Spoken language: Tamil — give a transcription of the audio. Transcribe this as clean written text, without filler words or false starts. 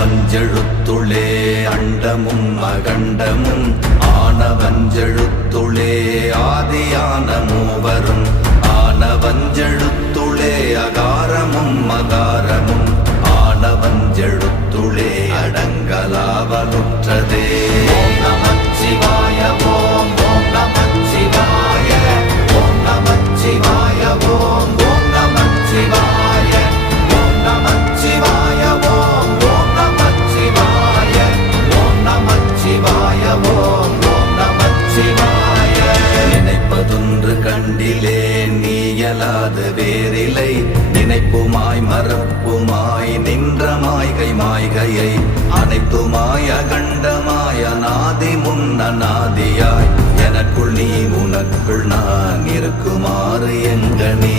ஆனவஞ்செழுத்துளே அண்டமும் அகண்டமும் ஆனவஞ்செழுத்துளே ஆதியான மூவரும் ஆனவஞ்செழுத்துளே அகாரமும் மகாரமும் ஆனவஞ்செழுத்துளே அடங்கலாவலுற்றதே. ஓம் நமச்சிவாய ஓம் ஓம் நமச்சிவாய ஓம் நமச்சிவாய ஓம் ஓம் நமச்சிவாய ஓம் நமச்சிவாய ஓம் ஓம் நமச்சிவாய ஓம் நமச்சிவாய ஓம் ஓம் நமச்சிவாய. நினைப்பதொன்று கண்டிலே நீயலாது வேறில்லை நினைப்புமாய் மறப்புமாய் நின்ற மாய்கை மாய்கையை அனைத்துமாய் அகண்டமாய் அநாதி முன்னநாதியாய் எனக்குள் நீ உனக்குள் நான் இருக்குமாறு எங்கனே.